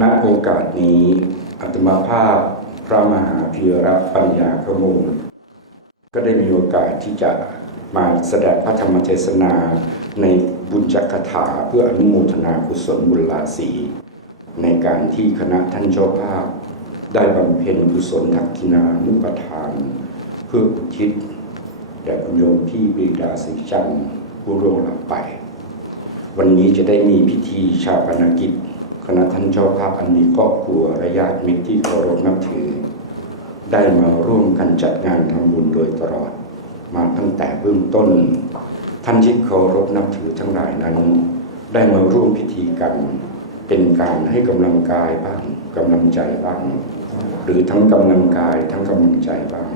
ณโอกาสนี้อัตมาภาพพระมหาธีรปัญญาขมูล ก็ได้มีโอกาสที่จะมาแสดงพระธรรมเทศนาในบุญจักถาเพื่ออนุโมทนากุศลบุญลาสีในการที่คณะท่านเจ้าภาพ ได้บำเพ็ญกุศลทักกินานุปทาน เพื่ออุทิศแด่คุณโยมพี่บิดาสิจันทร์ผู้ร่วงลับไป วันนี้จะได้มีพิธีชาปนกิจ คณะท่านเจ้าภาพอันมีครอบครัวและญาติมิตรที่เคารพนับถือ ได้มาร่วมกันจัดงานทำบุญโดยตลอด มาตั้งแต่เบื้องต้น ท่านที่เคารพนับถือทั้งหลายนั้น ได้มาร่วมพิธีกันเป็นการให้กำลังกายบ้างกำลังใจบ้าง หรือทั้งกำลังกายทั้งกำลังใจบ้าง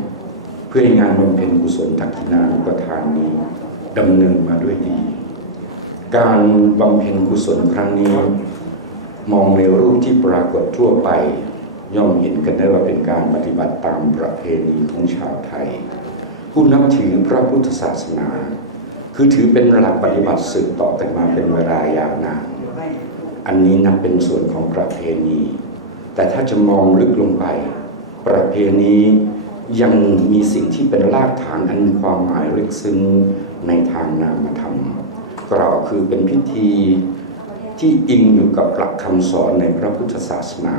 เพื่อให้งานบำเพ็ญกุศลทักษิณานุปทานนี้ดำเนินมาด้วยดี การบำเพ็ญกุศลครั้งนี้ มองในรูปที่ปรากฏทั่วไป ย่อมเห็นกันได้ว่าเป็นการปฏิบัติตามประเพณีของชาวไทย ผู้นับถือพระพุทธศาสนา คือถือเป็นหลักปฏิบัติสืบต่อกันมาเป็นเวลายาวนานอันนี้นับเป็นส่วนของประเพณี แต่ถ้าจะมองลึกลงไป ประเพณียังมีสิ่งที่เป็นรากฐานอันมีความหมายลึกซึ้งในทางนามธรรมกล่าวคือเป็นพิธี ที่อิงอยู่กับหลักคำสอนในพระพุทธศาสนา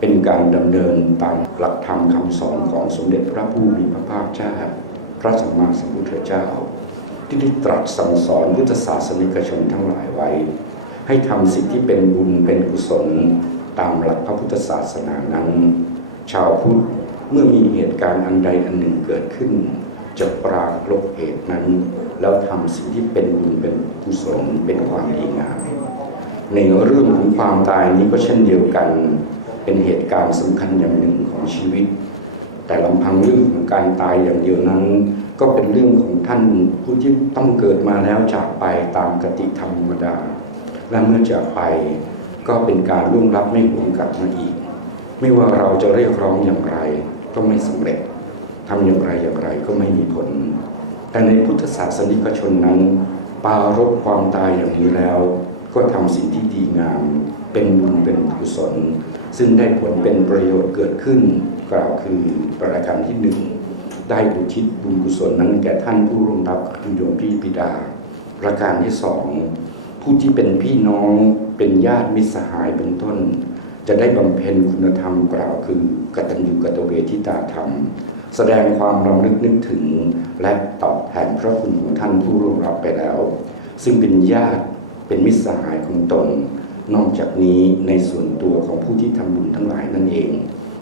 เป็นการดำเนินตามหลักธรรมคำสอนของสมเด็จพระผู้มีพระภาคเจ้าพระสัมมาสัมพุทธเจ้า ที่ได้ตรัสสั่งสอนพุทธศาสนิกชนทั้งหลายไว้ ให้ทำสิ่งที่เป็นบุญเป็นกุศลตามหลักพระพุทธศาสนานั้น ชาวพุทธเมื่อมีเหตุการณ์อันใดอันหนึ่งเกิดขึ้น จะปรากลบเหตุนั้น แล้วทำสิ่งที่เป็นบุญเป็นกุศลเป็นความดีงาม ในเรื่องของความตายนี้ก็เช่นเดียวกัน เป็นเหตุการณ์สำคัญอย่างหนึ่งของชีวิต แต่ลำพังเรื่องของการตายอย่างเดียวนั้น ก็เป็นเรื่องของท่านผู้ที่ต้องเกิดมาแล้วจากไปตามกติธรรมดา และเมื่อจากไปก็เป็นการล่วงลับไม่หวนกลับมาอีก ไม่ว่าเราจะเรียกร้องอย่างไรก็ไม่สำเร็จทำอย่างไรอย่างไรก็ไม่มีผล แต่ในพุทธศาสนิกชนนั้นปรารบความตายอย่างนี้แล้ว ก็ทำสิ่งที่ดีงาม เป็นบุญเป็นกุศล ซึ่งได้ผลเป็นประโยชน์เกิดขึ้น กล่าวคือประการที่หนึ่งได้อุทิศบุญกุศลนั้นแก่ท่านผู้ร่วมรับคือโยมพี่ปิดา ประการที่สองผู้ที่เป็นพี่น้องเป็นญาติมิตรสหายเป็นต้น จะได้บำเพ็ญคุณธรรมกล่าวคือกตัญญูกตเวทิตาธรรม แสดงความรำลึกนึกถึง และตอบแทนพระคุณของท่านผู้ร่วงรับไปแล้ว ซึ่งเป็นญาติ เป็นมิตรสหายของตน นอกจากนี้ในส่วนตัวของผู้ที่ทำบุญทั้งหลายนั่นเอง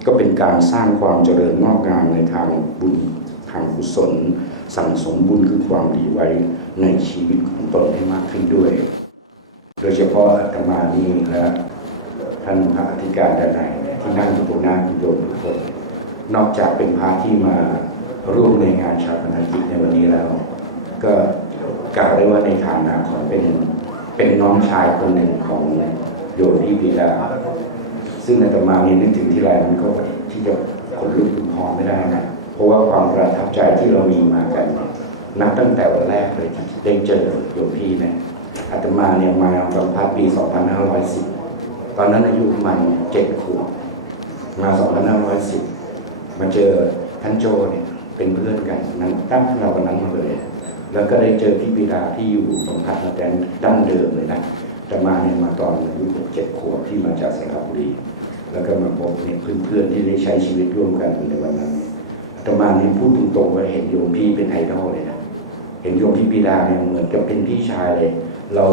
ก็เป็นการสร้างความเจริญงอกงามในทางบุญทางกุศล สั่งสมบุญคือความดีไว้ในชีวิตของตนให้มากขึ้นด้วย โดยเฉพาะอาตมานี่และท่านพระอธิการดานายเนี่ยที่นั่งอยู่ตรงหน้าคุณโยมทุกคนนอกจากเป็นพระที่มาร่วมในงานชาปนกิจในวันนี้แล้ว ก็กล่าวได้ว่าในฐานะของเป็น เป็นน้องชายคนหนึ่งของโยมพี่ปีดาซึ่งอาตมานี่นึกถึงที่ไรมันก็ที่จะขนลุกขนพองไม่ได้นะเพราะว่าความประทับใจที่เรามีมากัน นับตั้งแต่วันแรกเลยที่ได้เจอโยมพี่เนี่ยอาตมาเนี่ยมาบำพัดปี 2510 ตอนนั้นอายุประมาณเจ็ดขวบมา 2510 มาเจอท่านโจเนี่ยเป็นเพื่อนกันนั้นตั้งเราวันนั้นมาเลย แล้วก็ได้เจอพี่ปีดาที่อยู่บำพัดมาแต่ดั้งเดิมเลยนะแตมาเนี่ยมาตอนอายุหกเจ็ดขวบที่มาจากสิงคโปร์แล้วก็มาพบเนี่ยเพื่อนๆที่ได้ใช้ชีวิตร่วมกันในวันนั้นอาตมาเนี่ยพูดตรงๆว่าเห็นโยมพี่เป็นไอดอลเลยนะเห็นโยมพี่ปีดาเนี่ยเหมือนกับเป็นพี่ชายเลย เรา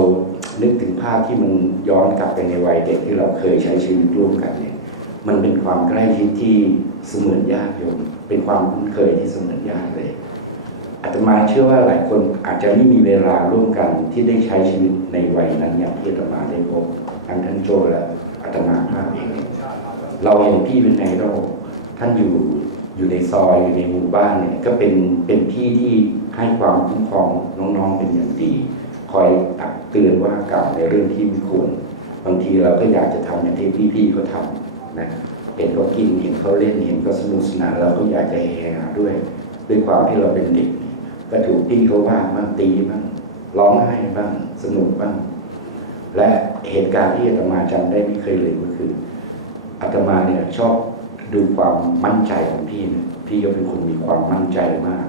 นึกถึงภาพที่มันย้อนกลับไปในวัยเด็กที่เราเคยใช้ชีวิตร่วมกันเนี่ย มันเป็นความใกล้ชิดที่เสมือนญาติโยม เป็นความคุ้นเคยที่เสมือนญาติเลย อาตมาเชื่อว่าหลายคนอาจจะไม่มีเวลาร่วมกันที่ได้ใช้ชีวิตในวัยนั้นอย่างที่อาตมาได้พบทั้งท่านโจและอาตมาภาพเองเราเห็นพี่เป็นไอดอลท่านอยู่อยู่ในซอยอยู่ในหมู่บ้านเนี่ยก็เป็นเป็นพี่ที่ให้ความคุ้มครองน้องๆเป็นอย่างดี คอยตักเตือนว่ากล่าวในเรื่องที่ไม่ควรบางทีเราก็อยากจะทำอย่างที่พี่ๆเขาทำนะเห็นเขากินเห็นเขาเล่นเห็นเขาสนุกสนานเราก็อยากจะแฮหาด้วย ด้วยความที่เราเป็นเด็ก ก็ถูกพี่เขาว่าบ้างตีบ้างร้องไห้บ้างสนุกบ้างและเหตุการณ์ที่อาตมาจำได้ไม่เคยลืมก็คืออาตมาเนี่ยชอบดูความมั่นใจของพี่นะพี่ก็เป็นคนมีความมั่นใจมาก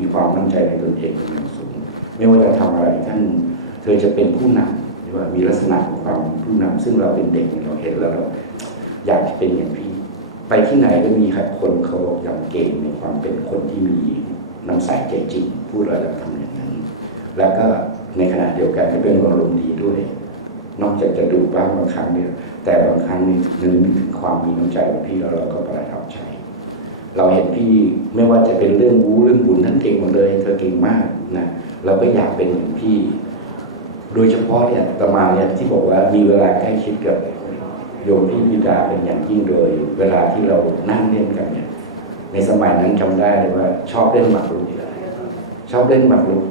มีความมั่นใจในตนเองเป็นอย่างสูง ไม่ว่าจะทำอะไรท่านเธอจะเป็นผู้นำหรือว่ามีลักษณะของความผู้นำซึ่งเราเป็นเด็กเราเห็นแล้วเราอยากจะเป็นอย่างพี่ ไปที่ไหนก็มีครับคนเขาอย่างเก่งในความเป็นคนที่มี น้ำใสใจจริงพูดอะไรแล้วทำอย่างนั้น แล้วก็ในขณะเดียวกันก็เป็นคนอารมณ์ดีด้วย นอกจากจะดูบ้างบางครั้งเนี่ยแต่บางครั้งนี่นึกถึงความมีน้ำใจของพี่แล้วเราก็ประทับใจ เราเห็นพี่ไม่ว่าจะเป็นเรื่องวู้เรื่องบุญท่านเก่งหมดเลยเธอเก่งมากนะเราก็อยากเป็นอย่างพี่ โดยเฉพาะเนี่ยตมาเนี่ยที่บอกว่ามีเวลาใกล้ชิดกับโยมพี่พิดาเป็นอย่างยิ่งโดยเวลาที่เรานั่งเล่นกันเนี่ย ในสมัยนั้นจำได้เลยว่า ชอบเล่นหมากรุกชอบเล่นหมากรุก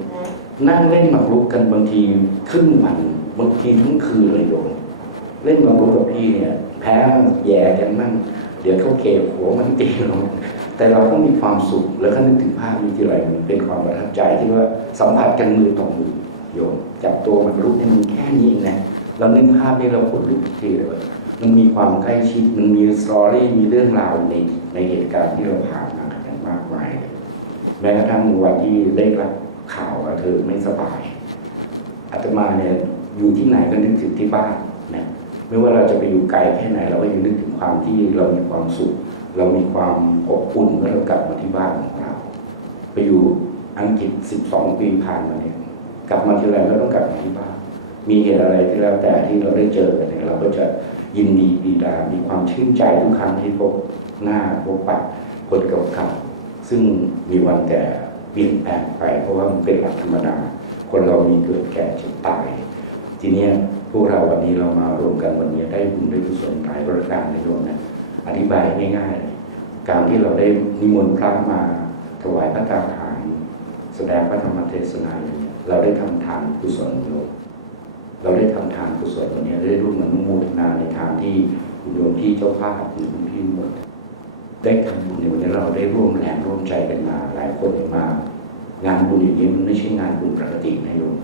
นั่งเล่นหมากรุกกันบางทีครึ่งวันบางทีทั้งคืนเลยโยมเล่นหมากรุกกับพี่เนี่ย แพ้แย่กันมั่งเดี๋ยวเขาเกะหัวมันตีเราแต่เราก็มีความสุขแล้วก็นึกถึงภาพนี้ทีไรมันเป็นความประทับใจที่ว่าสัมผัสกันมือต่อมือโยมจับตัวหมันรุกเนี่ยมันแค่นี้เองนะเรานึกภาพนี้เราขนลุกทุกทีเลยว่า มันมีความใกล้ชิด มันมีสตอรี่มีเรื่องราวในในเหตุการณ์ที่เราผ่านมากันมากมายแม้กระทั่งวันที่ได้รับข่าวว่าเธอไม่สบายอาตมาเนี่ยอยู่ที่ไหนก็นึกถึงที่บ้านนะไม่ว่าเราจะไปอยู่ไกลแค่ไหนเราก็ยังนึกถึงความที่เรามีความสุข เรามีความอบอุ่นเมื่อเรากลับมาที่บ้านของเรา ไปอยู่อังกฤษ 12 ปีผ่านมาเนี่ยกลับมาทีไรเราต้องกลับมาที่บ้านมีเหตุอะไรที่แล้วแต่ที่เราได้เจอกันเนี่ยเราก็จะ ยินดีดีดา มีความชื่นใจทุกครั้งที่พบหน้าพบปะคนเก่าๆซึ่งมีวันแต่เปลี่ยนแปลงไปเพราะว่ามันเป็นหลักธรรมดา คนเรามีเกิดแก่เจ็บตาย ทีเนี้ยพวกเราวันนี้เรามารวมกันวันนี้ได้บุญได้กุศลหลายประการในโยมนะอธิบายง่ายๆ การที่เราได้นิมนต์พระมาถวายพระตาหาร แสดงพระธรรมเทศนาอย่างนี้เราได้ทำทานกุศลโยม เราได้ทำทานกุศลวันนี้ได้ร่วมอนุโมทนาในทางที่คุณโยมที่เจ้าภาพหรือคุณพี่หมด ได้ทำบุญในวันนี้เราได้ร่วมแรงร่วมใจกันมาหลายคนมางานบุญอย่างนี้มันไม่ใช่งานบุญปกตินะโยม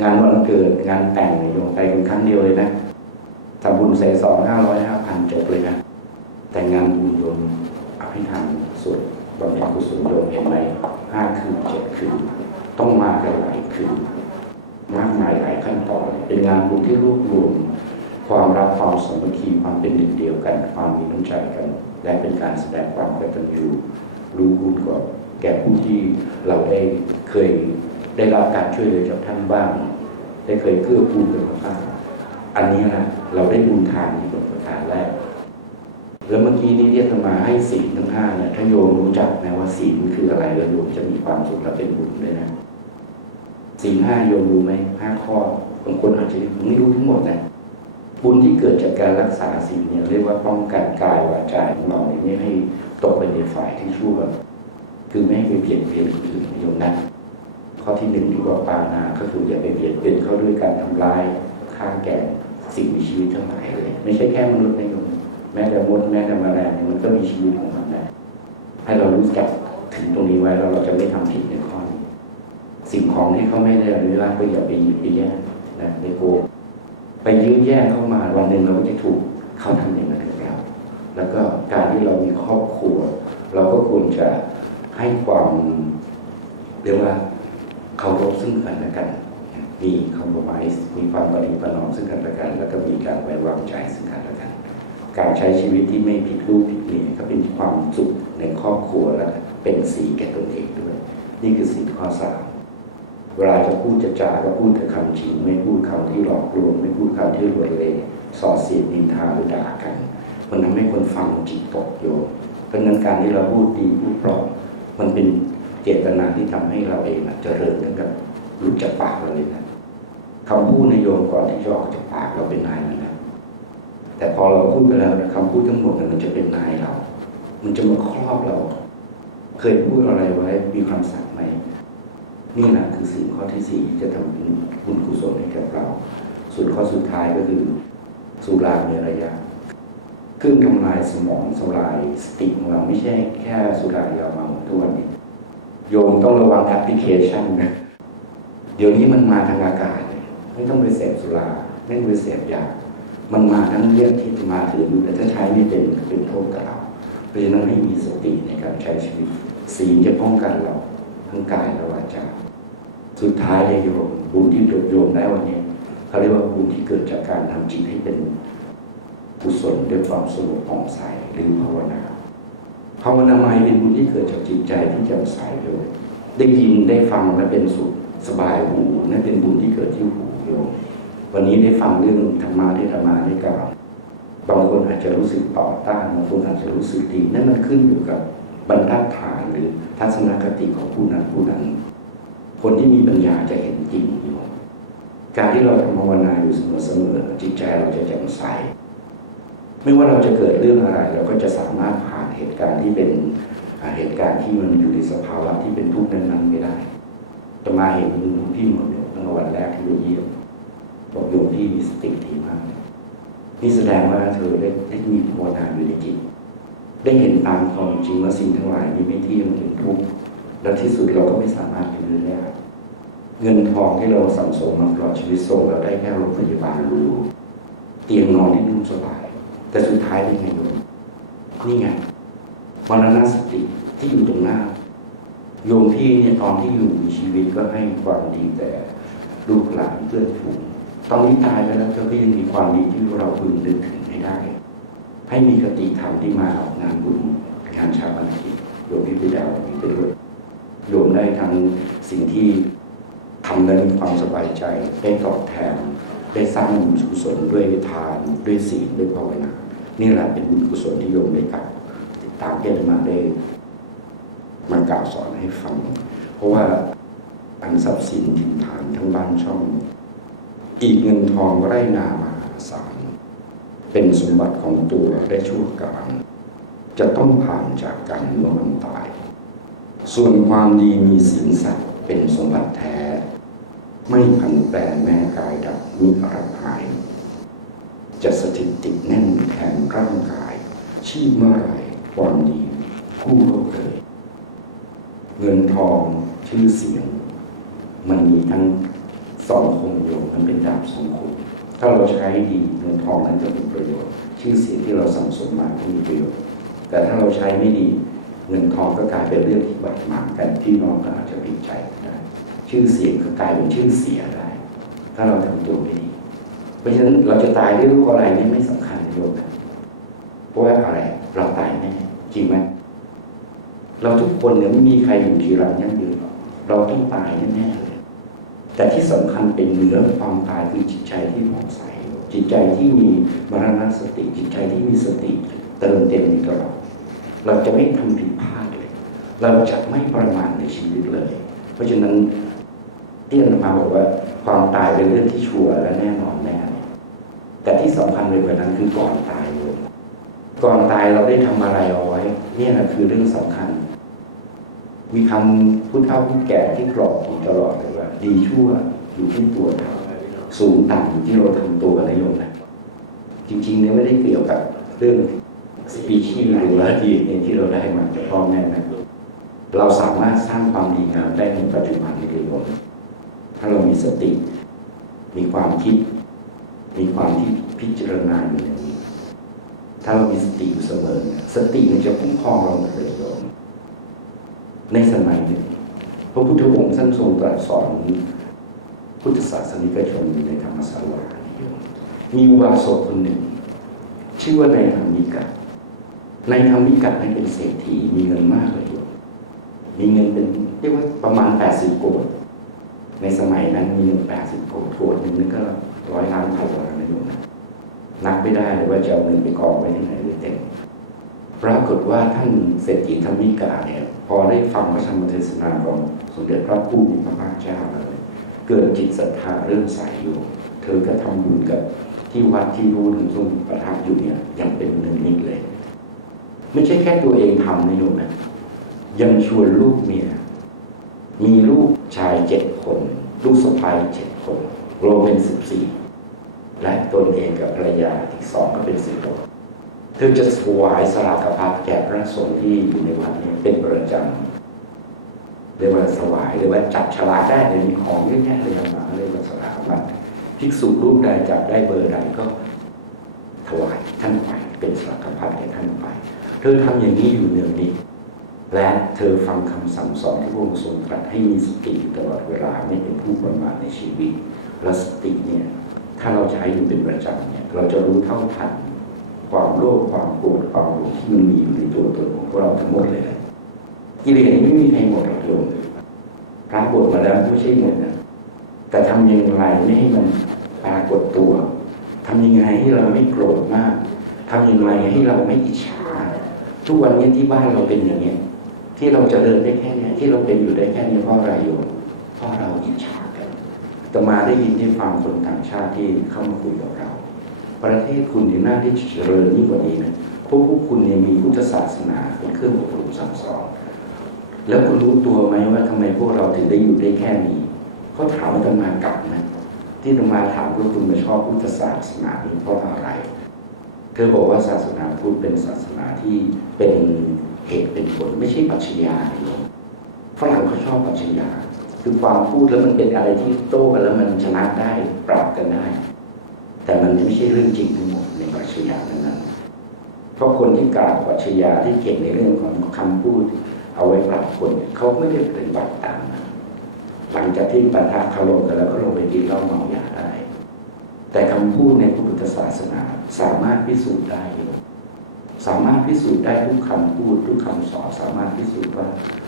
งานวันเกิดงานแต่งเนี่ยโยมไปกันครั้งเดียวเลยนะทำบุญใส่ซองห้าร้อยห้าพันจบเลยนะแต่งานบุญโยมอภิธรรมสวดบำเพ็ญกุศลโยมเห็นไหมห้าคืนเจ็ดคืนต้องมากันหลายคืน มากมายหลายขั้นตอน เป็นงานบุญที่รวบรวม ความรักความสามัคคีความเป็นหนึ่งเดียวกัน ความมีน้ำใจกัน และเป็นการแสดงความกตัญญูรู้คุณก่อนแก่ผู้ที่เราได้เคยได้รับการช่วยเหลือจากท่านบ้าง ได้เคยเกื้อกูลกันมาบ้างอันนี้นะเราได้บุญทานที่บทประการแรกแล้วเมื่อกี้นี้ที่อาตมาให้ศีลทั้งห้าเนี่ยถ้าโยมรู้จักนะว่าศีลคืออะไรแล้วโยมจะมีความสุขและเป็นบุญด้วยนะ ศีลห้าโยมรู้ไหมห้าข้อบางคนอาจจะไม่รู้ทั้งหมดนะบุญที่เกิดจากการรักษาศีลเนี่ยเรียกว่าป้องกันกายวาจาของเราเนี่ยไม่ให้ตกไปในฝ่ายที่ชั่วคือไม่ให้ไปเบียดเบียนคนอื่นโยมนะข้อที่หนึ่งที่บอกปานาก็คืออย่าไปเบียดเบียนเขาด้วยการทำร้ายฆ่าแกล้งสิ่งมีชีวิตทั้งหลายเลย ไม่ใช่แค่มนุษย์นะโยมแม้แต่มดแม้แต่แมลงเนี่ยมันก็มีชีวิตของมันนะให้เรารู้จักถึงตรงนี้ไว้แล้วเราจะไม่ทำผิดใน สิ่งของที่เขาไม่ได้อนุญาตก็อย่าไปหยิบไปแย่งนะไปโกงไปยื้อแย่งเข้ามาวันหนึ่งเราก็จะถูกเขาทำอย่างนั้นกับเราแล้วก็การที่เรามีครอบครัว เราก็ควรจะให้ความเรียกว่าเคารพซึ่งกันและกันมีคอมโพมส์มีความปฏิบัตินอมซึ่งกันและกัน แล้วก็มีการไว้วางใจซึ่งกันและกัน การใช้ชีวิตที่ไม่ผิดรูปผิดเมียก็เป็นความสุขในครอบครัวและเป็นสีแก่ตนเองด้วย นี่คือสิ่งข้อสาม เวลาจะพูดจะจาก็พูดแต่คำจริง ไม่พูดคำที่หลอกลวง ไม่พูดคำที่รวยเลยส่อเสียดนินทาหรือด่ากัน มันทำให้คนฟังจิตตกโยนเพราะนั้นการที่เราพูดดีพูดเพราะมันเป็นเจตนาที่ทำให้เราเองอะเจริญตั้งแต่หลุดจากปากเราเลยนะคำพูดในโยมก่อนที่จะออกจากปากเราเป็นนายมันนะแต่พอเราพูดไปแล้วเนี่ยคำพูดทั้งหมดมันจะเป็นนายเรา มันจะมาครอบเรา เคยพูดอะไรไว้มีความสัตย์ไหม นี่แหละคือสิ่งข้อที่สี่จะทำบุญกุศลให้กับเรา ส่วนข้อสุดท้ายก็คือสุราเมรยะเครื่องทำลายสมองทำลายสติของเราไม่ใช่แค่สุรายาเมาทุกวันนี้โยมต้องระวังแอปพลิเคชันนะเดี๋ยวนี้มันมาทางอากาศไม่ต้องไปเสพสุรา ไม่ต้องไปเสพยา มันมาทั้งเรื่องที่มาถืออยู่แต่ถ้าใช้ไม่เป็นเป็นโทษกับเราเพราะฉะนั้นให้มีสติในการใช้ชีวิตศีลจะป้องกันเรา ทั้งกายและวาจาสุดท้ายเลยโยมบุญที่โยมได้วันนี้เขาเรียกว่าบุญที่เกิดจากการทำจิตให้เป็นกุศลด้วยความสงบผ่องใสหรือภาวนาภาวนาไม่เป็นบุญที่เกิดจากจิตใจที่แจ่มใสด้วยได้ยินได้ฟังและเป็นสุขสบายหูนั่นเป็นบุญที่เกิดที่หูโยมวันนี้ได้ฟังเรื่องธรรมะได้ธรรมะได้กล่าวบางคนอาจจะรู้สึกต่อต้านบางคนอาจจะรู้สึกดีนั่นมันขึ้นอยู่กับ บรรทัดฐานหรือทัศนคติของผู้นั้นผู้นั้น คนที่มีปัญญาจะเห็นจริงอยู่การที่เราทำภาวนาอยู่เสมอๆจิตใจเราจะแจ่มใส ไม่ว่าเราจะเกิดเรื่องอะไร เราก็จะสามารถผ่านเหตุการณ์ที่เป็นเหตุการณ์ที่มันอยู่ในสภาวะที่เป็นทุกข์นั้นๆไปได้จะมาเห็นพี่หมดเนี่ยตั้งแต่วันแรกที่ไปเยี่ยมบอกโยมที่มีสติดีมากนี่แสดงว่าเธอได้ได้มีภาวนาอยู่ในจิต ได้เห็นตามความจริงว่าสิ่งทั้งหลายมีไม่เที่ยงเป็นทุกข์และที่สุดเราก็ไม่สามารถยืนได้เงินทองที่เราสั่งสมมาตลอดชีวิตส่งเราได้แค่โรงพยาบาลรูเตียงนอนที่นุ่มสบาย แต่สุดท้ายเป็นไงโยมนี่ไงมรณสติที่อยู่ตรงหน้า โยมพี่เนี่ยตอนที่อยู่มีชีวิตก็ให้ความดีแต่ลูกหลานเพื่อนฝูงตอนนี้ตายไปแล้วเธอก็ยังมีความดีที่เราพึงนึกถึงให้ได้ ให้มีกติธรรมที่มาออกงานบุญงานชาปนกิจโยมพี่ไปดาวนี้ไปด้วยโยมได้ทั้งสิ่งที่ทำแล้วมีความสบายใจ ได้ตอบแทน ได้สร้างบุญกุศลด้วยทาน ด้วยศีลด้วยภาวนานี่แหละเป็นบุญกุศลที่โยมได้กล่าวติดตามเกณฑ์มาได้มากล่าวสอนให้ฟัง เพราะว่าอันทรัพย์สินถิ่นฐานทั้งบ้านช่อง อีกเงินทองไร่นามาศาล เป็นสมบัติของตัวได้ชั่วกางจะต้องผ่านจากการเมื่อวันตาย ส่วนความดีมีสินสัตว์เป็นสมบัติแท้ ไม่ผันแปรแม้กายดับมิรักหาย จะสถิตติดแน่นแทนร่างกาย ชีพเมื่อไรความดีคู่โลกเลยเงินทองชื่อเสียง มันมีทั้งสองคมโยมมันเป็นดาบสองคม ถ้าเราใช้ดีเงินทองนั้นจะเป็นประโยชน์ ชื่อเสียงที่เราสั่งสมมาก็มีประโยชน์ แต่ถ้าเราใช้ไม่ดีเงินทองก็กลายเป็นเรื่องที่บาดหมางกันที่น้องก็อาจจะผิดใจได้ชื่อเสียงก็กลายเป็นชื่อเสียได้ ถ้าเราทำตัวไม่ดี เพราะฉะนั้นเราจะตายด้วยโรคอะไรนี่ไม่สำคัญโยมนะเพราะว่าอะไรเราตายแน่จริงไหมเราทุกคนเนี่ยไม่มีใครอยู่ทีรังยั่งยืนหรอกเราต้องตายแน่ๆเลย แต่ที่สำคัญเป็นเหนือความตายคือจิตใจที่ผ่องใสจิตใจที่มีมรณสติ จิตใจที่มีสติเติมเต็มอยู่ตลอดเราจะไม่ทำผิดพลาดเลย เราจะไม่ประมาทในชีวิตเลย เพราะฉะนั้นที่อาจารย์มาบอกว่าความตายเป็นเรื่องที่ชัวร์และแน่นอนแน่แต่ที่สำคัญไปกว่านั้นคือก่อนตายเลยก่อนตายเราได้ทำอะไรเอาไว้ เนี่ยนะคือเรื่องสำคัญ มีคำพูดเฒ่าพูดแก่ที่กรอบอยู่ตลอดเลย ดีชั่วอยู่ที่ตัวเราสูงต่ำอยู่ที่เราทำตัวนะโยมนะจริงๆเนี่ยไม่ได้เกี่ยวกับเรื่องสปีชีส์หรือว่าที่เนที่เราได้มาจากพ่อแม่นะเราสามารถสร้างความดีงามได้ในปัจจุบันในเลยโยมถ้าเรามีสติ มีความคิด มีความที่พิจารณาอยู่อย่างนี้ ถ้าเรามีสติอยู่เสมอ สติมันจะคุ้มครองเราหมดเลยโยมในสมัยหนึ่ง ระพุทธองค์ท่านทรงตรัสสอนพุทธศาสนิกชนในธรรมศาลามีอุบาสกคนหนึ่ง ชื่อว่านายธรรมิกะนายธรรมิกะนั้นเป็นเศรษฐีมีเงินมากเลยมีเงินเป็นเรียกว่าประมาณแปดสิบโกดในสมัยนั้นมีเงินแปดสิบโกดโกดหนึ่งนึงก็ร้อยล้านพันล้านนะโยมนะนับไม่ได้เลยว่าจะเอาเงินไปกองไว้ที่ไหนเลยเต็มปรากฏว่าท่านเศรษฐีธรรมิกาเนี่ย พอได้ฟังพระธรรมเทศนาของสมเด็จพระผู้มีพระภาคเจ้าเลยเกิดจิตศรัทธาเริ่มใสอยู่ เธอก็ทำบุญกับที่วัดที่รู้ถึงทรงประทับอยู่เนี่ยยังเป็นหนึ่งนิดเลย ไม่ใช่แค่ตัวเองทำนะโยมนะยังชวนลูกเมีย มีลูกชายเจ็ดคน ลูกสะใภ้เจ็ดคน รวมเป็นสิบสี่และตนเองกับภรรยาอีกสองก็เป็นสิบคน เธอจะถวายสลากพัดแก่พระสงฆ์ที่อยู่ในวัดนี้เป็นประจำเรียกว่าถวายหรือว่าจับฉลากได้เลยมีของเยอะแยะเลยมาเรียกว่าสลากพัดภิกษุรูปใดจับได้เบอร์ใดก็ถวายท่านไปเป็นสักพัดให้ท่านไป เธอทำอย่างนี้อยู่เนืองนี้และเธอฟังคำสั่งสอนที่พระองค์ทรงตรัสให้มีสติตลอดเวลาไม่เป็นผู้ประมาทในชีวิตและสติเนี่ยถ้าเราใช้อยู่เป็นประจำเนี่ยเราจะรู้เท่าทัน ความโลภความโกรธความหลงที่มันมีอยู่ในตัวตนของพวกเราทั้งหมดเลยนะกิเลสไม่มีใครหมดหรอกโยมพระบวชมาแล้วไม่ใช่หมดนะแต่ทำยังไงไม่ให้มันปรากฏตัวทำยังไงให้เราไม่โกรธมากทำยังไงให้เราไม่อิจฉา ทุกวันนี้ที่บ้านเราเป็นอย่างเนี้ยที่เราเจะเดินได้แค่เนี้ยที่เราเป็นอยู่ได้แค่นี้เพราะอะไรโยมเพราะเราอิจฉากันแต่มาได้ยินได้ฟังคนต่างชาติที่เข้ามาคุยกับเรา ประเทศคุณนี่น่าที่จะเจริญยิ่งกว่านี้นะพวกพวกคุณเนี่ยมีพุทธศาสนาเป็นเครื่องอบรมสั่งสอนแล้วคุณรู้ตัวไหมว่าทำไมพวกเราถึงได้อยู่ได้แค่นี้เขาถามว่าตมากลับนะที่ตมาถามว่าคุณมาชอบพุทธศาสนาเพราะอะไร เธอบอกว่าศาสนาพุทธเป็นศาสนาที่เป็นเหตุเป็นผลไม่ใช่ปรัชญาโยมฝรั่งเขาชอบปรัชญาคือความพูดแล้วมันเป็นอะไรที่โต้กันแล้วมันชนะได้ปรับกันได้ แต่มันไม่ใช่เรื่องจริงทั้งหมดในปรัชญานั้นนะเพราะคนที่กล่าวปรัชญาที่เก่งในเรื่องของคำพูด เอาไว้ปรับคนเขาไม่ได้ปฏิบัติตามนะหลังจากที่ปะทะคารมกันแล้วก็ลงไปกินเหล้าเมายาได้ แต่คำพูดในพระพุทธศาสนาสามารถพิสูจน์ได้อยู่สามารถพิสูจน์ได้ทุกคำพูดทุกคำสอนสามารถพิสูจน์ว่า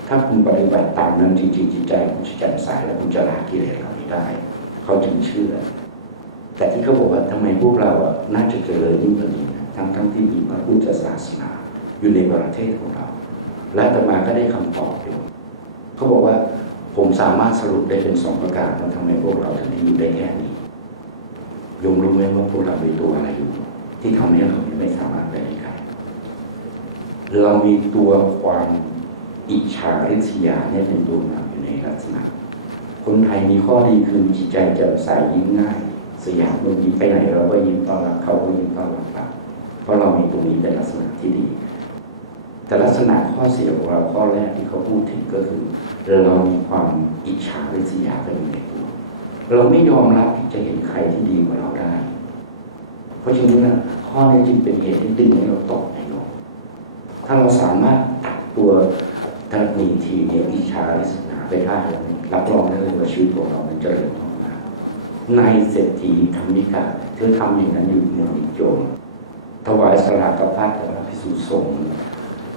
ถ้าคุณปฏิบัติตามนั้นจริงๆจิตใจคุณจะแจ่มใสและคุณจะละกิเลสเหล่านี้ได้ เขาจึงเชื่อ แต่ที่เขาบอกว่าทำไมพวกเราอะน่าจะเจริญยิ่งกว่านี้นะทั้งทั้งที่มีพระพุทธศาสนาอยู่ในประเทศของเรา และอาตมาก็ได้คำตอบอยู่เขาบอกว่าผมสามารถสรุปได้เป็นสองประการว่าทำไมพวกเราถึงได้อยู่ได้แค่นี้ยมรู้ไหมว่าพวกเรามีตัวอะไรอยู่ ที่ทำให้เราไม่สามารถไปได้ไกลเรามีตัวความอิจฉาริษยาเนี่ยเป็นตัวนำอยู่ในลักษณะ คนไทยมีข้อดีคือจิตใจแจ่มใสยิ้มง่าย สยามเรายิ้มไปไหนเราก็ยิ้มต้อนรับเขาก็ยิ้มต้อนรับเราเพราะเรามีตรงนี้เป็นลักษณะที่ดี แต่ลักษณะข้อเสียของเราข้อแรกที่เขาพูดถึงก็คือ เรามีความอิจฉาริษยาเป็นในตัวเราไม่ยอมรับที่จะเห็นใครที่ดีกว่าเราได้ เพราะฉะนั้นนะข้อนี้จึงเป็นเหตุที่ดึงให้เราตกในโลกถ้าเราสามารถตัดตัวทันทีทีเนี่ยอิจฉาริษยาไปได้แล้วรับรองได้เลยว่าชีวิตของเรามันเจริญม ในเศรษฐีธรรมิกาเธอทำอย่างนั้นอยู่เมืองนิโยมถวายสลากกับพระแต่พระพิสุสงฆ์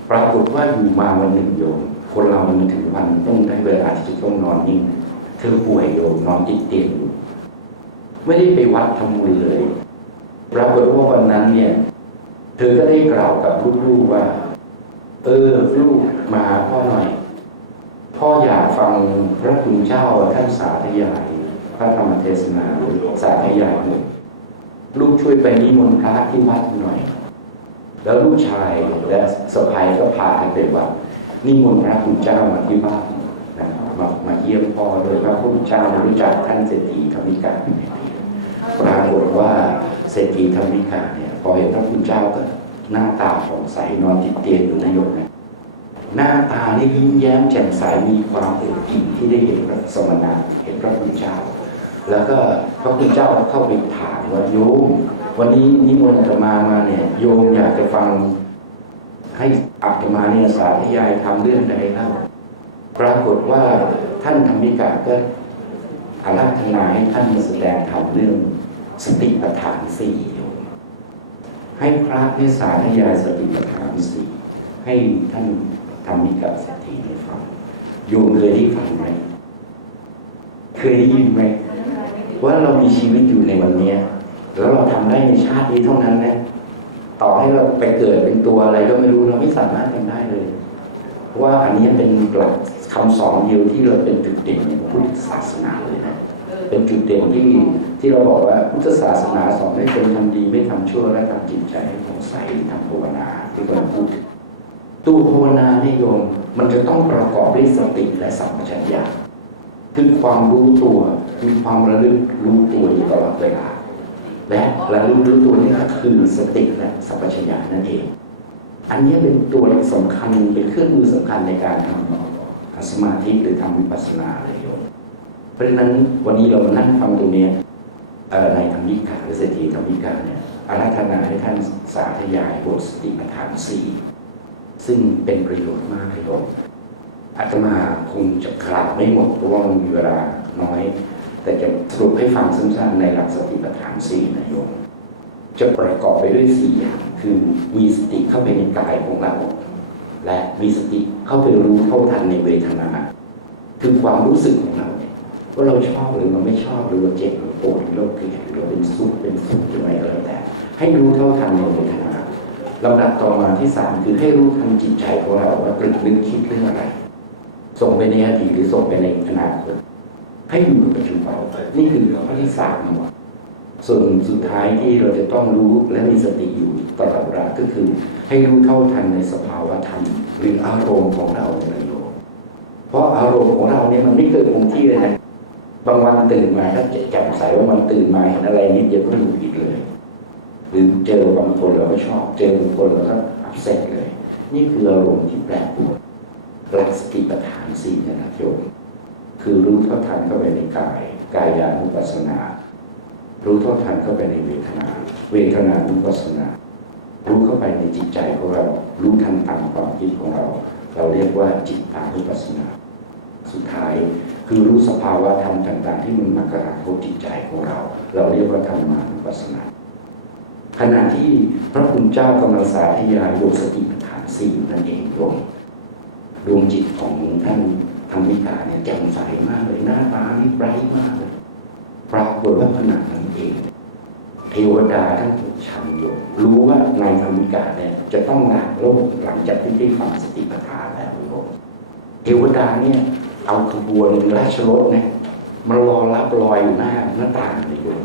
ปรากฏว่าอยู่มาวันหนึ่งโยม คนเรามันถึงวันต้องได้เวลาที่จะต้องนอนนิ่งเธอป่วยโยมนอนติดเตียงอยู่ไม่ได้ไปวัดทำบุญเลย ปรากฏว่าวันนั้นเนี่ย เธอก็ได้กล่าวกับลูกๆว่า เออลูกมาพ่อหน่อย พ่ออยากฟังพระคุณเจ้าท่านสาธยาย พระธรรมเทศนาหรือสาธยายหนึ่งลูกช่วยไปนิมนต์พระที่วัดหน่อย แล้วลูกชายและสะพายก็พากันไปวัดนิมนต์พระคุณเจ้ามาที่บ้านนะมามาเยี่ยมพ่อโดยพระคุณเจ้ารู้จักท่านเศรษฐีธรรมิกาปรากฏว่าเศรษฐีธรรมิกาเนี่ยพอเห็นพระคุณเจ้าก็หน้าตาผ่องใสนอนติดเตียงอยู่นายกนะหน้าตานี่ยิ้มแย้มแจ่มใสมีความอบอิ่มที่ได้เห็นพระสมณะเห็นพระคุณเจ้า แล้วก็พระคุณเจ้าเข้าไปถามว่าโยมวันนี้นิมนต์อาตมามาเนี่ยโยมอยากจะฟังให้อาตมาเนี่ยสาธยายทำเรื่องใดเล่าปรากฏว่าท่านธรรมิกาก็อาราธนาให้ท่านมาแสดงธรรมเรื่องสติปัฏฐานสี่โยมให้พระให้สาธยายสติปัฏฐานสี่ให้ท่านทำมิกาเศรษฐีได้ฟังโยมเคยได้ฟังไหมเคยได้ยินไหม ว่าเรามีชีวิตอยู่ในวันเนี้ยแล้วเราทำได้ในชาตินี้เท่านั้นนะต่อให้เราไปเกิดเป็นตัวอะไรก็ไม่รู้เราไม่สามารถทำได้เลยเพราะว่าอันนี้เป็นหลักคำสอนเดียวที่เราเป็นจุดเด่นในพุทธศาสนาเลยนะเป็นจุดเด่นที่ที่เราบอกว่าพุทธศาสนาสอนให้คนทำดีไม่ทำชั่วและทำจิตใจให้ผ่องใสทำภาวนาที่เราพูดตัวภาวนาเนี่ยโยมมันจะต้องประกอบด้วยสติและสัมปชัญญะ คือความรู้ตัวคือความระลึกรู้ตัวอยู่ตลอดเวลา และระลึกรู้ตัวนี่ก็คือสติและสัมปชัญญะนั่นเอง อันนี้เป็นตัวสำคัญเป็นเครื่องมือสำคัญในการทำสมาธิหรือทำวิปัสสนาเลยโยมเพราะฉะนั้นวันนี้เรามานั่งฟังตรงนี้ในธรรมิกาหรือเศรษฐีธรรมิกาเนี่ยอาราธนาให้ท่านสาธยายบทสติปัฏฐานสี่ซึ่งเป็นประโยชน์มากเลยโยม อาตมาคงจะกล่าวไม่หมดเพราะว่ามันมีเวลาน้อย แต่จะสรุปให้ฟังสั้นๆในหลักสติปัฏฐานสี่นะโยมจะประกอบไปด้วยสี่อย่างคือมีสติเข้าไปในกายของเรา และมีสติเข้าไปรู้เท่าทันในเวทนาคือความรู้สึกของเราเนี่ยว่าเราชอบหรือเราไม่ชอบหรือเราเจ็บหรือโกรธหรือเราเกลียดหรือเราเป็นสุขเป็นสุขยังไงก็แล้วแต่ ให้รู้เท่าทันในเวทนาลำดับต่อมาที่สามคือให้รู้ทันจิตใจของเราว่าตรึกนึกคิดเรื่องอะไร ส่งไปในอดีตหรือส่งไปในอนาคตให้อยู่กับปัจจุบันนี่คือข้อที่สามนะส่วนสุดท้ายที่เราจะต้องรู้และมีสติอยู่ตลอดเวลาก็คือ ให้รู้เท่าทันในสภาวะธรรมหรืออารมณ์ของเราในโลกเพราะอารมณ์ของเราเนี่ยมันไม่เคยคงที่เลยนะบางวันตื่นมาถ้าแจ่มใสว่ามันตื่นมาเห็นอะไรนิดเดียวก็หงุดหงิดเลยหรือเจอบางคนเราก็ชอบ เจอบางคนเราก็อับเซ็ตเลย นี่คืออารมณ์ที่แปรปรวน หลักสติปัฏฐานสี่นยนะโยมคือรู้เท่าทันเข้าไปในกาย กายานุปัสสนา รู้เท่าทันเข้าไปในเวทนา เวทนานุปัสสนา รู้เข้าไปในจิตใจของเรา รู้ทันตามความคิดของเรา เราเรียกว่าจิตตานุปัสสนา สุดท้ายคือรู้สภาวะธรรมต่าง ๆ ที่มันมากระทบจิตใจของเรา เราเรียกว่าธรรมานุปัสสนา ขณะที่พระคุณเจ้ากำลังสาธยายโยสติปัฏฐานสี่นั่นเองโยม ดวงจิตของท่านธรรมิกาเนี่ยแจ่มใสมากเลยหน้าตานี่ไบรท์มากเลยปรากฏว่าขณะนั้นเอง เทวดาทั้งชั้นโยมรู้ว่านายธรรมิกาเนี่ยจะต้องลาโลกหลังจากที่ได้ฟังสติปัฏฐานแล้วโยมเทวดาเนี่ยเอาขบวนราชรถนะมันรอรับรอยอยู่หน้าหน้าต่างเลยโยม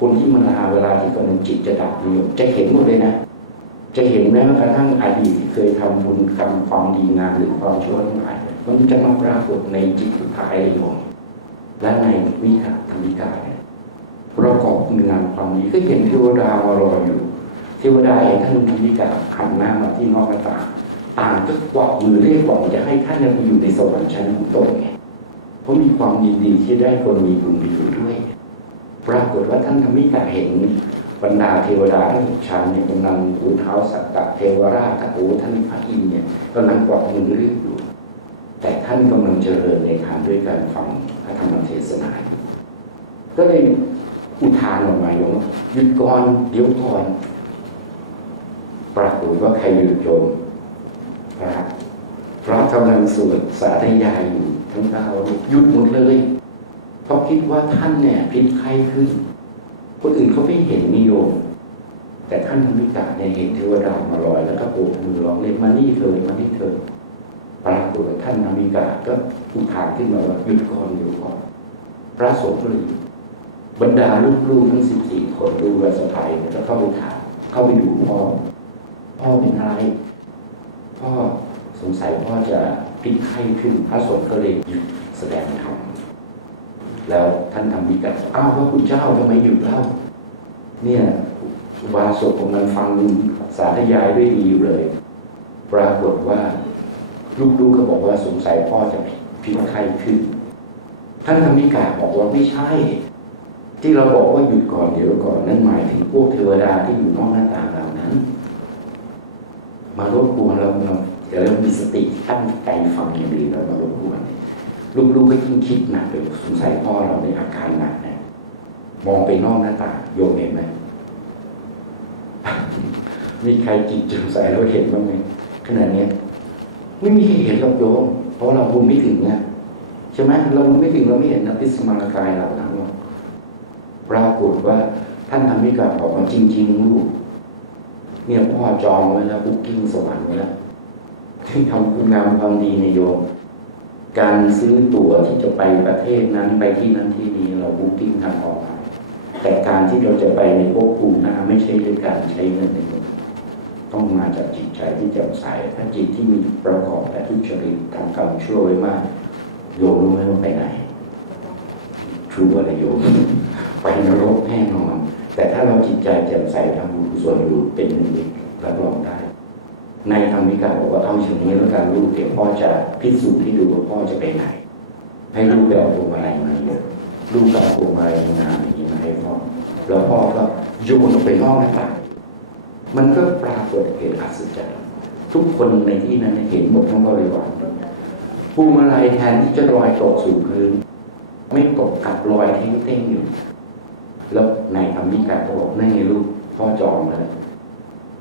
คนที่มาลาเวลาที่กำลังจิตจะดับโยมจะเห็นหมดเลยนะ จะเห็นแม้กระทั่งอดีตที่เคยทำบุญกรรมความดีงามหรือความชั่วทั้งหลายมันจะมาปรากฏในจิตสุดท้ายโยมและในวิหารธรรมิกายเนี่ยประกอบคุณงามความดีก็เห็นเทวดามารออยู่เทวดาเห็นท่านธรรมิกาหันหน้ามาที่นอกหน้าต่างต่างก็กวักมือเรียกบอกจะให้ท่านเนี่ยไปอยู่ในสวรรค์ชั้นของตนไงเพราะมีความยินดีที่ได้คนมีบุญไปอยู่ด้วย ปรากฏว่าท่านธรรมิกาเห็น บรรดาเทวดาทั้งหกชั้นเนี่ยกำลังหูเท้าสักกะเทวราชกับโอ้ท่านพระอินเนี่ยกำลังกวักมือเรียกอยู่ แต่ท่านกำลังเจริญในทางด้วยการฟังพระธรรมเทศนาก็เลยอุทานออกมาโยมว่าหยุดก่อนเดี๋ยวก่อนปรากฏว่าใครหยุดโยมพระพระกำลังสวดสาธยายอยู่ทั้งเก้ารูปหยุดหมดเลยเพราะคิดว่าท่านเนี่ยพิษไข้ขึ้น คนอื่นเขาไม่เห็นนิยม แต่ท่านธรรมิกาเนี่ยเห็นเทวดามาลอย แล้วก็โบกมือร้องเรียกมานี่เถิดมานี่เถิดปรากฏว่าท่านธรรมิกาก็อุทานขึ้นมาว่าหยุดก่อนหยุดก่อนพระสงฆ์ก็เลยบรรดาลูกๆทั้งสิบสี่คนดูแลสะพายเนี่ยก็เข้าไปถามเข้าไปดูพ่อ พ่อเป็นอะไร พ่อสงสัยพ่อจะพิษไข้ขึ้นพระสงฆ์ก็เลยหยุดแสดงธรรม แล้วท่านทำมีกันอ้าวพระคุณเจ้าทำไมหยุดเล่าเนี่ยอุบาสกของมันฟังสาธยายด้วยดีอยู่เลย ปรากฏว่าลูกๆก็บอกว่าสงสัยพ่อจะพิษไข้ขึ้น ท่านธรรมิกาบอกว่าไม่ใช่ ที่เราบอกว่าหยุดก่อนเดี๋ยวก่อนนั่นหมายถึงพวกเทวดาที่อยู่นอกหน้าต่างเหล่านั้น มารบกวนเราเราเดี๋ยวเรามีสติตั้งใจฟังอย่างดีแล้วมารบกวน ลูกๆก็ยิ่งคิดหนักเลยสงสัยพ่อเราในอาการหนักนะมองไปนอกหน้าต่างโยมเห็นไหมมีใครจิตสงสัยเราเห็นบ้างไหมขนาดนี้ไม่มีใครเห็นหรอกโยมเพราะเราบุญไม่ถึงเนี่ยใช่ไหมเราบุญไม่ถึงเราไม่เห็นนะพิสมารกายเหล่านั้นหรอกปรากฏว่าท่านทำให้กับบอกว่าจริง ๆ ลูกเนี่ยพ่อจองไว้แล้วบุ๊กิ้งสวรรค์ไว้แล้วที่ทำคุณงามความดีในโยม การซื้อตั๋วที่จะไปประเทศนั้นไปที่นั้นที่นี้เราบุ๊กิ้งทางออนไลน์แต่การที่เราจะไปในภพภูมิหน้าไม่ใช่ด้วยการใช้เงินในโยมต้องมาจากจิตใจที่แจ่มใสถ้าจิตที่มีประกอบแต่ทุจริตทำกรรมชั่วไว้มาก โยมรู้ไหมว่าไปไหนทรูอะไรโยมไปนรกแน่นอน แต่ถ้าเราจิตใจแจ่มใสทำบุญกุศลอยู่เป็นหนึ่งรับรองได้ ในธรรมิกาบอกว่าเอาอย่างนี้แล้วกันลูกเดี๋ยวพ่อจะพิสูจน์ให้ดูว่าพ่อจะไปไหน ให้ลูกไปเอาพวงมาลัยมาโยมลูกกับพวงมาลัยงานอย่างนี้มาให้พ่อแล้วพ่อก็โยนออกไปนอกหน้าต่างมันก็ปรากฏเหตุอัศจรรย์ทุกคนในที่นั้นเห็นหมดทั้งบริวารพวงมาลัยแทนที่จะลอยตกสู่พื้น ไม่ตกกลับลอยเท่งเต้งๆอยู่ แล้วนายคำมิกาก็บอกนั่นไงลูกพ่อจองแล้ว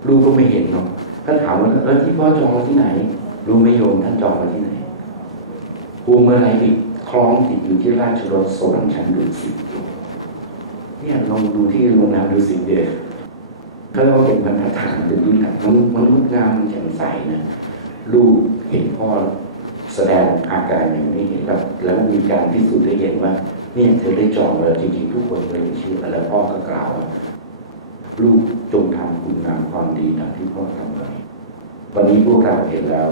ลูกก็ไม่เห็นเนาะ ถ้าถามว่าเออที่พ่อจองที่ไหน รู้ไหมโยมท่านจองมาที่ไหนพวงมาลัยติดคล้องติดอยู่ที่ราชรถสวรรค์ชั้นดุสิตเนี่ยลองดูที่โรงแรมดุสิตเดียเขาเรียกว่าเป็นบรรทัดฐานเป็นดุนักมันมันงดงามแจ่มใสนะลูกเห็นพ่อแสดงอาการอย่างนี้เห็นแบบแล้วมีการพิสูจน์ได้เห็นว่าเนี่ยเธอได้จองแล้วจริงๆทุกคนเลยเชื่อแล้วพ่อก็กล่าวว่าลูกจงทำคุณงามความดีดังที่พ่อทำไว้ วันนี้พวกเราเห็นแล้ว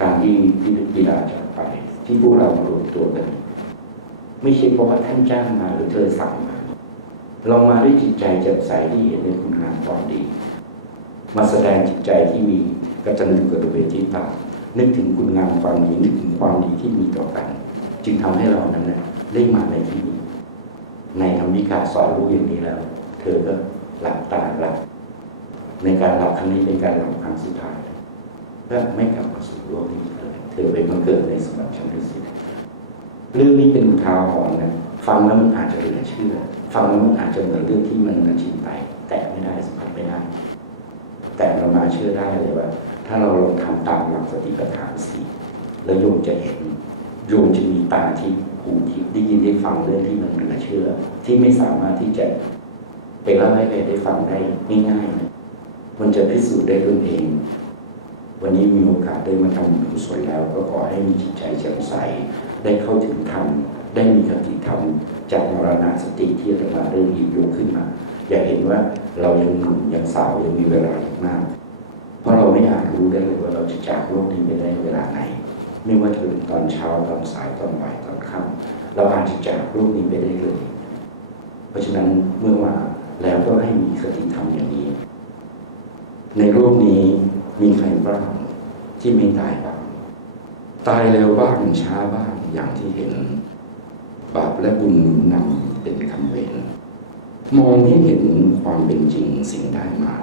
การที่ที่กีฬาจากไป ที่พวกเรามารวมตัวกัน ไม่ใช่เพราะว่าท่านจ้างมาหรือเธอสั่งมา เรามาด้วยจิตใจแจ่มใสที่เห็นในคุณงามความดี มาแสดงจิตใจที่มีกตัญญูกตเวทีตานึกถึงคุณงามความดีนึกถึงความดีที่มีต่อกัน จึงทำให้เรานั้นนะได้มาในที่นี้ในธรรมิกาสอนลูกอย่างนี้แล้ว เธอก็หลับตาหลับในการหลับครั้งนี้เป็นการหลับครั้งสุดท้าย และไม่กลับมาสู่โลกนี้เลยเธอไปมาเกิดในสวรรค์ชั้นดุสิตเรื่องนี้เป็นทาหรณ์นะฟังแล้วมันอาจจะเหลือเชื่อ ฟังแล้วมันอาจจะเหมือนเรื่องที่มันกระชินไป แต่ไม่ได้สัมผัสไม่ได้ แต่เรามาเชื่อได้เลยว่า ถ้าเราลองทำตามหลักสติปัฏฐานสี่แล้วโยมจะเห็นโยมจะมีตาที่หูที่ได้ยินได้ฟังเรื่องที่มันเหลือเชื่อ ที่ไม่สามารถที่จะไปเล่าให้ใครได้ฟังได้ง่ายๆนะมันจะพิสูจน์ได้ตนเอง วันนี้มีโอกาสได้มาทำบุญกุศลแล้วก็ขอให้มีจิตใจแจ่มใส ได้เข้าถึงธรรมได้มีคติธรรมจากมรณะสติที่อาตมาได้หยิบยกขึ้นมา อย่าเห็นว่าเรายังหนุ่มยังสาวยังมีเวลาอีกมาก เพราะเราไม่อาจรู้ได้เลยว่าเราจะจากโลกนี้ไปได้เวลาไหน ไม่ว่าจะเป็นตอนเช้าตอนสายตอนบ่ายตอนค่ำเราอาจจะจากโลกนี้ไปได้เลย เพราะฉะนั้นเมื่อมาแล้วก็ให้มีคติธรรมอย่างนี้ ในโลกนี้ มีใครบ้างที่ไม่ตายบ้างตายเร็วบ้างช้าบ้างอย่างที่เห็น บาปและบุญหนุนนำเป็นคำเวรมองให้เห็นความเป็นจริงสิ่งได้มา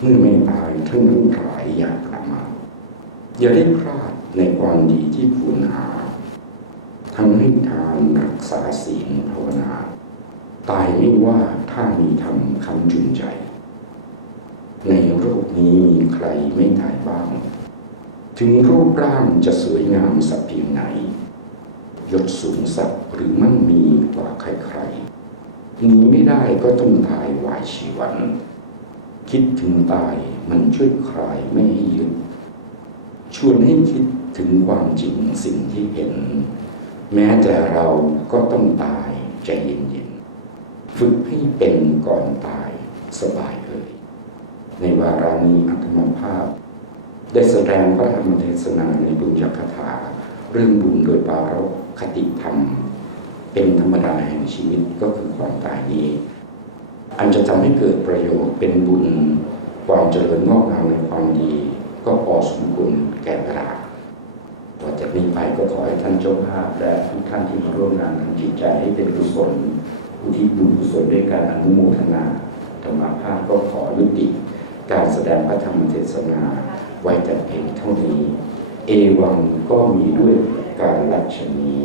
เมื่อไม่ตายทั้งทั้งหลายอยากกลับมา อย่าได้พลาดในความดีที่ควรหาทำให้ทานรักษาศีลภาวนา ตายไม่ว่าถ้ามีธรรมคำจุนใจ ในโลกนี้มีใครไม่ตายบ้าง ถึงรูปร่างจะสวยงามสักเพียงไหน ยศสูงสักหรือมั่งมีกว่าใครๆหนีไม่ได้ก็ต้องตายวายชีวัน คิดถึงตายมันช่วยคลายไม่ให้ยึดชวนให้คิดถึงความจริงสิ่งที่เห็น แม้แต่เราก็ต้องตายใจเย็นๆ ฝึกให้เป็นก่อนตายสบายเลย ในวาระนี้อัตมภาพ ได้แสดงพระธรรมเทศนาในบุญจักถา เรื่องบุญโดยปารกคติธรรม เป็นธรรมดาแห่งชีวิตก็คือความตายนี้ อันจะทำให้เกิดประโยชน์เป็นบุญความเจริญงอกงามในความดี ก็พอสมควรแก่เวลาต่อจากนี้ไปก็ขอให้ท่านเจ้าภาพและทุกท่านที่มาร่วมงานทำจิตใจให้เป็นกุศลอุทิศบุญกุศลด้วยการอนุโมทนาธรรมาภาพก็ขอยุติ การแสดงพระธรรมเทศนาไว้แต่เพียงเท่านี้ เอวังก็มีด้วยการรัชนี